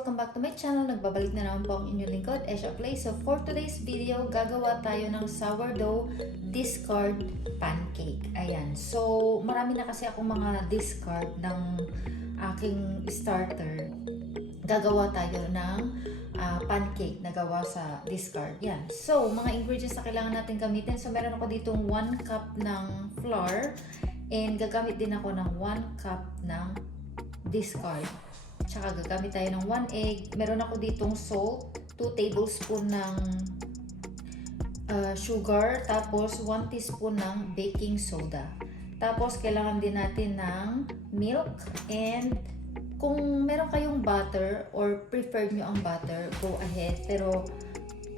welcome back to my channel. Nagbabalik na naman po ang inyong lingkod, Esha Play. So for today's video, gagawa tayo ng sourdough discard pancake. Ayan. So marami na kasi akong mga discard ng aking starter. Gagawa tayo ng pancake na gawa sa discard. Yan. So mga ingredients na kailangan natin gamitin. So meron ako ditong 1 cup ng flour and gagamit din ako ng 1 cup ng discard. Tsaka gagamit tayo ng 1 egg. Meron ako ditong salt, 2 tablespoon ng sugar, tapos 1 teaspoon ng baking soda. Tapos kailangan din natin ng milk, and kung meron kayong butter or preferred nyo ang butter, go ahead. Pero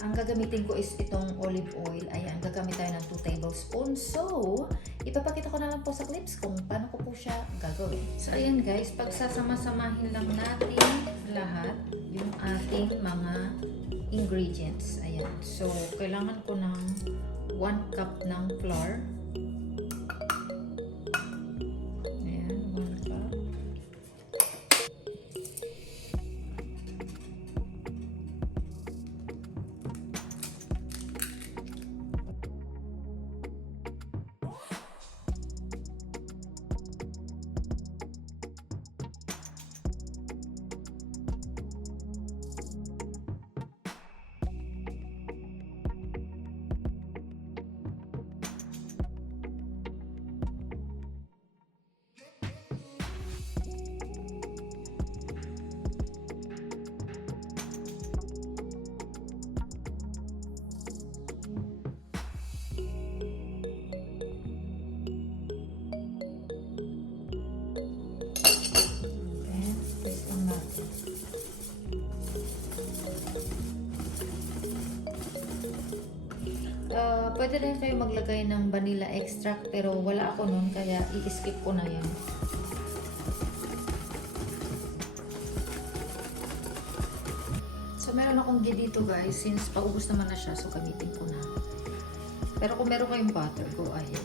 ang gagamitin ko is itong olive oil. Ayan, gagamit tayo ng 2 tablespoons. So, ipapakita ko na lang po sa clips kung paano ko po siya gagawin. So, ayan guys, pagsasama-samahin lang natin lahat yung ating mga ingredients. Ayan. So, kailangan ko ng 1 cup ng flour. Ayan, 1 cup. Pwede rin kayo maglagay ng vanilla extract, pero wala ako nun kaya i-skip ko na yan. So meron akong ghee dito guys, since paubos naman na siya, so gamitin ko na. Pero kung meron kayong butter, go ahead.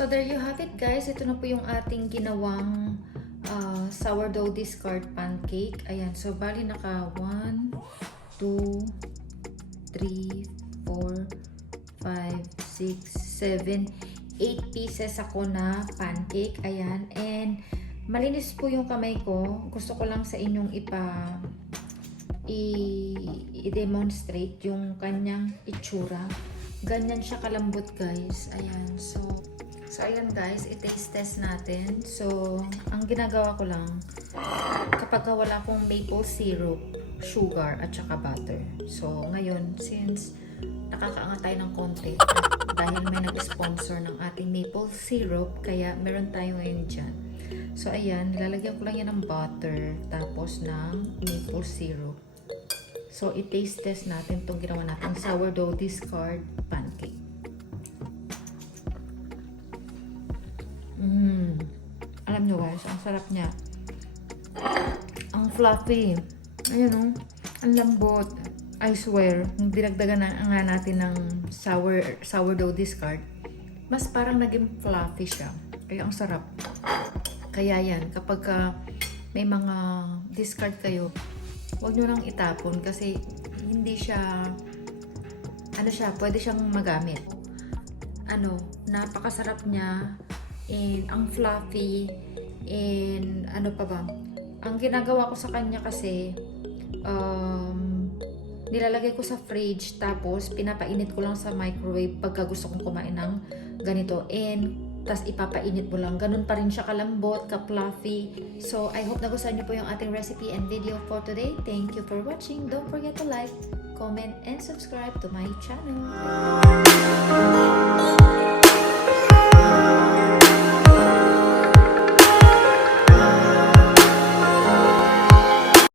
So there you have it guys. Ito na po yung ating ginawang sourdough discard pancake. Ayan. So bali naka 1, 2, 3, 4, 5, 6, 7, 8 pieces ako na pancake. Ayan. And malinis po yung kamay ko. Gusto ko lang sa inyong i-demonstrate yung kanyang itsura. Ganyan siya kalambot guys. Ayan. So ayan guys, i-taste test natin. So, ang ginagawa ko lang, kapag wala akong maple syrup, sugar, at saka butter. So, ngayon, since nakakaangat tayo ng konti, dahil may nag-sponsor ng ating maple syrup, kaya meron tayo ngayon dyan. So, ayan, nilalagyan ko lang yan ng butter, tapos ng maple syrup. So, i-taste test natin itong ginawa natin sourdough discard pancake. Alam nyo guys, ang sarap niya. Ang fluffy. Ayan o. Ang lambot. I swear, kung dinagdagan na nga natin ng sourdough discard, mas parang naging fluffy siya. Kaya ang sarap. Kaya yan, kapag may mga discard kayo, huwag nyo lang itapon kasi hindi siya, pwede siyang magamit. Napakasarap niya. And ang fluffy, and ano pa ba, ang ginagawa ko sa kanya kasi nilalagay ko sa fridge, tapos pinapainit ko lang sa microwave pagka gusto kong kumain ng ganito, and tas ipapainit mo lang, ganun pa rin siya kalambot, ka-fluffy. So I hope nagustuhan niyo po yung ating recipe and video for today. Thank you for watching. Don't forget to like, comment, and subscribe to my channel.